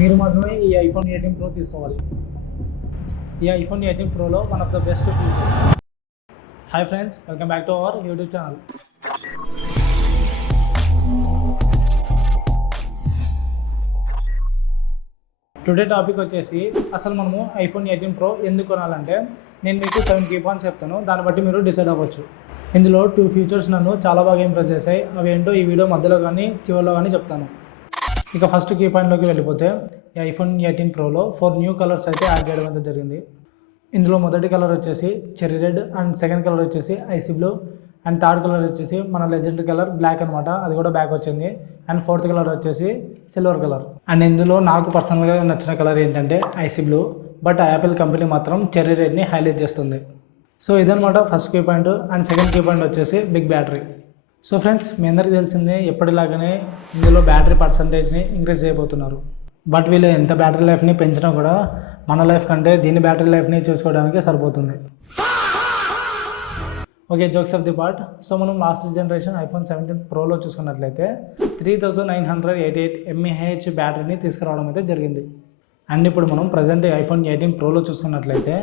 మీరు మాత్రమే ఈ ఐఫోన్ 18 Pro తీసుకోవాలి. ఈ ఐఫోన్ 18 Proలో one of the best feature. Hi friends, welcome back to our YouTube channel. Today topic వచ్చేసి అసలు మనము ఐఫోన్ 18 Pro ఎందుకు కొనాలంటే నేను మీకు 7 కీ పాయింట్స్ చెప్తాను. దాన్ని బట్టి మీరు డిసైడ్ అవ్వచ్చు. ఇందులో 2 ఫీచర్స్ నన్ను చాలా బాగా ఇంప్రెస్ చేశాయి. అవి ఏంటో ఈ వీడియో మధ్యలో కానీ చివరిలో కానీ చెప్తాను. ఇక ఫస్ట్ కీ పాయింట్లోకి వెళ్ళిపోతే ఈ ఐఫోన్ 18 Proలో 4 న్యూ కలర్స్ అయితే యాడ్ చేయడం అయితే జరిగింది. ఇందులో మొదటి కలర్ వచ్చేసి cherry red, and second colour వచ్చేసి icy blue, and third colour వచ్చేసి మన లెజెండరీ కలర్ బ్లాక్ అనమాట. అది కూడా బ్యాక్ వచ్చింది. అండ్ ఫోర్త్ కలర్ వచ్చేసి సిల్వర్ కలర్. అండ్ ఇందులో నాకు పర్సనల్గా నచ్చిన కలర్ ఏంటంటే icy blue, but Apple company మాత్రం చెర్రీ రెడ్ని హైలైట్ చేస్తుంది. సో ఇదనమాట first key point. And second key point వచ్చేసి బిగ్ బ్యాటరీ. సో ఫ్రెండ్స్, మీ అందరికీ తెలిసిందే ఎప్పటిలాగానే ఇందులో బ్యాటరీ పర్సంటేజ్ని ఇంక్రీజ్ చేయబోతున్నారు. బట్ వీళ్ళు ఎంత బ్యాటరీ లైఫ్ని పెంచినా కూడా మన లైఫ్ కంటే దీని బ్యాటరీ లైఫ్ని చూసుకోవడానికి సరిపోతుంది. Okay, jokes of the part. So మనం లాస్ట్ జనరేషన్ ఐఫోన్ 17 Proలో చూసుకున్నట్లయితే 3988 mAh బ్యాటరీని తీసుకురావడం అయితే జరిగింది. అండ్ ఇప్పుడు మనం ప్రజెంట్ ఐఫోన్ 18 Proలో చూసుకున్నట్లయితే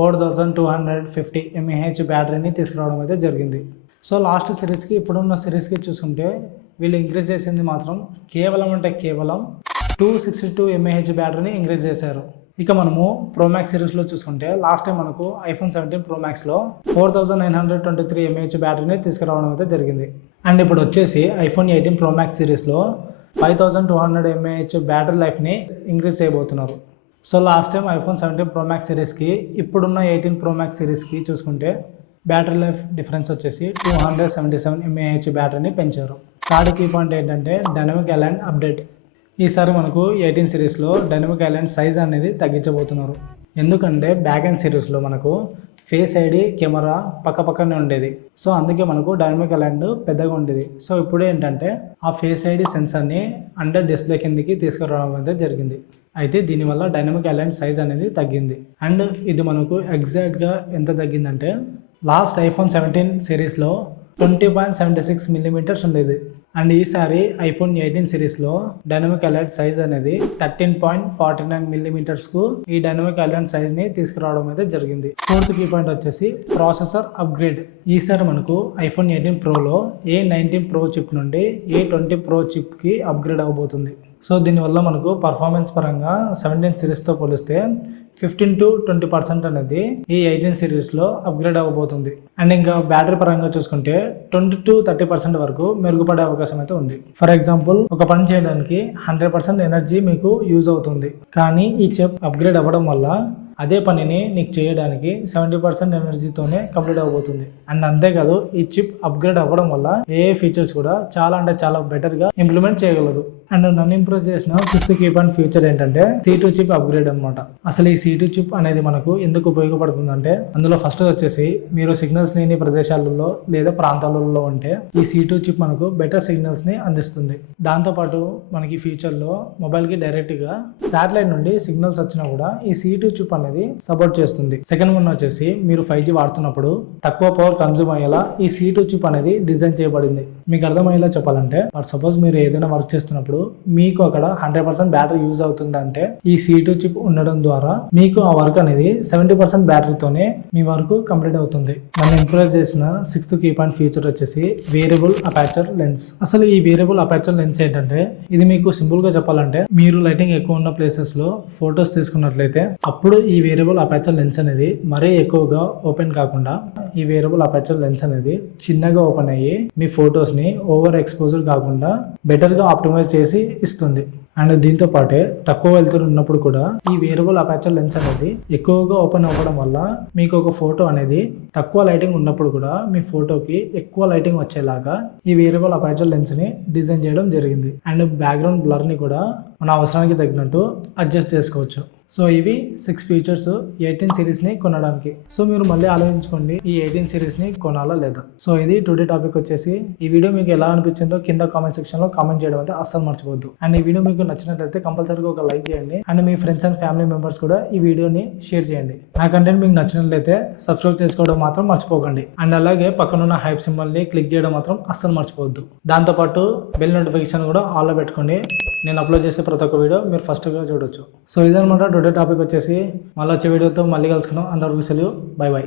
4250 mAh బ్యాటరీని తీసుకురావడం అయితే జరిగింది. సో లాస్ట్ సిరీస్కి ఇప్పుడున్న సిరీస్కి చూసుకుంటే వీళ్ళు ఇంక్రీజ్ చేసింది మాత్రం కేవలం 262 mAh బ్యాటరీని ఇంక్రీజ్ చేశారు. ఇక మనము ప్రోమ్యాక్స్ సిరీస్లో చూసుకుంటే లాస్ట్ టైం మనకు ఐఫోన్ 17 Pro Maxలో 4923 mAh బ్యాటరీని తీసుకురావడం అయితే జరిగింది. అండ్ ఇప్పుడు వచ్చేసి ఐఫోన్ 18 Pro Max సిరీస్లో 5200 mAh బ్యాటరీ లైఫ్ని ఇంక్రీజ్ చేయబోతున్నారు. So last time iPhone 17 Pro Max సిరీస్కి ఇప్పుడున్న 18 Pro Max సిరీస్కి చూసుకుంటే బ్యాటరీ లైఫ్ డిఫరెన్స్ వచ్చేసి 277 mAh బ్యాటరీని పెంచారు. థర్డ్ కీ పాయింట్ ఏంటంటే డైనమిక్ ఐలాండ్ అప్డేట్. ఈసారి మనకు 18 సిరీస్లో డైనమిక్ ఐలాండ్ సైజ్ అనేది తగ్గించబోతున్నారు. ఎందుకంటే బ్యాక్ ఎండ్ సిరీస్లో మనకు ఫేస్ ఐడి కెమెరా పక్కనే ఉండేది. సో అందుకే మనకు డైనమిక్ ఐలాండ్ పెద్దగా ఉండేది. సో ఇప్పుడు ఏంటంటే ఆ ఫేస్ ఐడి సెన్సర్ని అండర్ డిస్ప్లే కిందకి తీసుకురావడం అయితే జరిగింది. అయితే దీనివల్ల డైనమిక్ ఐలాండ్ సైజ్ అనేది తగ్గింది. అండ్ ఇది మనకు ఎగ్జాక్ట్గా ఎంత తగ్గిందంటే లాస్ట్ ఐఫోన్ 17 సిరీస్లో 20.76 mm ఉండేది. అండ్ ఈసారి ఐఫోన్ 18 సిరీస్లో డైనమిక్ ఐలాండ్ సైజ్ అనేది 13.49 mm ఈ డైనమిక్ ఐలాండ్ సైజ్ని తీసుకురావడం అయితే జరిగింది. ఫోర్త్ కీ పాయింట్ వచ్చేసి ప్రాసెసర్ అప్గ్రేడ్. ఈసారి మనకు ఐఫోన్ 18 Proలో A19 Pro చిప్ నుండి A20 Pro చిప్కి అప్గ్రేడ్ అవ్వబోతుంది. సో దీనివల్ల మనకు పర్ఫార్మెన్స్ పరంగా 17 సిరీస్తో పోలిస్తే 15 to 20% అనేది ఈ 18 సిరీస్లో అప్గ్రేడ్ అవ్వబోతుంది. అండ్ ఇంకా బ్యాటరీ పరంగా చూసుకుంటే 20 to 30% వరకు మెరుగుపడే అవకాశం అయితే ఉంది. ఫర్ ఎగ్జాంపుల్, ఒక పని చేయడానికి 100% ఎనర్జీ మీకు యూజ్ అవుతుంది, కానీ ఈ చిప్ అప్గ్రేడ్ అవ్వడం వల్ల అదే పనిని నీకు చేయడానికి 70% ఎనర్జీతోనే కంప్లీట్ అవబోతుంది. అండ్ అంతేకాదు, ఈ చిప్ అప్గ్రేడ్ అవ్వడం వల్ల ఏ ఫీచర్స్ కూడా చాలా అంటే చాలా బెటర్గా ఇంప్లిమెంట్ చేయగలదు. అండ్ నన్ను ఇంప్రెస్ చేసిన ఫిఫ్త్ కీ పాయింట్ ఫీచర్ ఏంటంటే C2 చిప్ అప్గ్రేడ్ అనమాట. అసలు ఈ C2 చిప్ అనేది మనకు ఎందుకు ఉపయోగపడుతుందంటే అందులో ఫస్ట్ వచ్చేసి మీరు సిగ్నల్స్ లేని ప్రదేశాలలో లేదా ప్రాంతాలలో ఉంటే ఈ C2 చిప్ మనకు బెటర్ సిగ్నల్స్ ని అందిస్తుంది. దాంతోపాటు మనకి ఫ్యూచర్లో మొబైల్కి డైరెక్ట్గా శాటిలైట్ నుండి సిగ్నల్స్ వచ్చినా కూడా ఈ C2 చిప్ అనేది సపోర్ట్ చేస్తుంది. సెకండ్ వన్ వచ్చేసి మీరు 5G వాడుతున్నప్పుడు తక్కువ పవర్ కన్జ్యూమ్ అయ్యేలా ఈ C2 చిప్ అనేది డిజైన్ చేయబడింది. మీకు అర్థమయ్యేలా చెప్పాలంటే సపోజ్ మీరు ఏదైనా వర్క్ చేస్తున్నప్పుడు మీకు అక్కడ 100% బ్యాటరీ యూజ్ అవుతుందంటే ఈ C2 చిప్ ఉండడం ద్వారా మీకు ఆ వర్క్ అనేది 70% బ్యాటరీతోనే మీ వర్క్ కంప్లీట్ అవుతుంది. నన్ను ఇంప్రెస్ చేసిన సిక్స్త్ కీ పాయింట్ ఫీచర్ వచ్చేసి వేరియబుల్ అపర్చర్ లెన్స్. అసలు ఈ వేరియబుల్ అపర్చర్ లెన్స్ ఏంటంటే ఇది మీకు సింపుల్ గా చెప్పాలంటే మీరు లైటింగ్ ఎక్కువ ఉన్న ప్లేసెస్ లో ఫొటోస్ తీసుకున్నట్లయితే అప్పుడు ఈ వేరియబుల్ అపర్చర్ లెన్స్ అనేది మరీ ఎక్కువగా ఓపెన్ కాకుండా ఈ వేరియబుల్ అపర్చర్ లెన్స్ అనేది చిన్నగా ఓపెన్ అయ్యి మీ ఫొటోస్ ని ఓవర్ ఎక్స్పోజర్ కాకుండా బెటర్ గా ఆప్టిమైజ్ చేసి ఇస్తుంది. అండ్ దీంతో పాటే తక్కువ వెలుతురు ఉన్నప్పుడు కూడా ఈ వేరియబుల్ అపర్చర్ లెన్స్ అనేది ఎక్కువగా ఓపెన్ అవ్వడం వల్ల మీకు ఒక ఫోటో అనేది తక్కువ లైటింగ్ ఉన్నప్పుడు కూడా మీ ఫోటోకి ఎక్కువ లైటింగ్ వచ్చేలాగా ఈ వేరియబుల్ అపర్చర్ లెన్స్ ని డిజైన్ చేయడం జరిగింది. అండ్ బ్యాక్గ్రౌండ్ బ్లర్ ని కూడా మన అవసరానికి తగినట్టు అడ్జస్ట్ చేసుకోవచ్చు. సో ఇవి 6 ఫీచర్స్ 18 సిరీస్ని కొనడానికి. సో మీరు మళ్ళీ ఆలోచించుకోండి ఈ 18 సిరీస్ని కొనాలా లేదా. సో ఇది టుడే టాపిక్ వచ్చేసి. ఈ వీడియో మీకు ఎలా అనిపించిందో కింద కామెంట్ సెక్షన్లో కామెంట్ చేయడం అయితే అస్సలు మర్చిపోద్దు. అండ్ ఈ వీడియో మీకు నచ్చినట్లయితే కంపల్సరీగా ఒక లైక్ చేయండి. And me friends and family members కూడా ఈ వీడియోని షేర్ చేయండి. నా కంటెంట్ మీకు నచ్చినట్లయితే సబ్స్క్రైబ్ చేసుకోవడం మాత్రం మర్చిపోకండి. అండ్ అలాగే పక్కనున్న హైప్ సింబల్ని క్లిక్ చేయడం మాత్రం అస్సలు మర్చిపోవద్దు. దాంతోపాటు బెల్ నోటిఫికేషన్ కూడా ఆన్లో పెట్టుకోండి. నేను అప్లోడ్ చేసే ప్రతి ఒక్క వీడియో మీరు ఫస్ట్గా చూడొచ్చు. సో ఇదనమాట టుడే టాపిక్ వచ్చేసి. మళ్ళీ వచ్చే వీడియోతో మళ్ళీ కలుసుకుందాం. అందరికీ సెలవు. By by.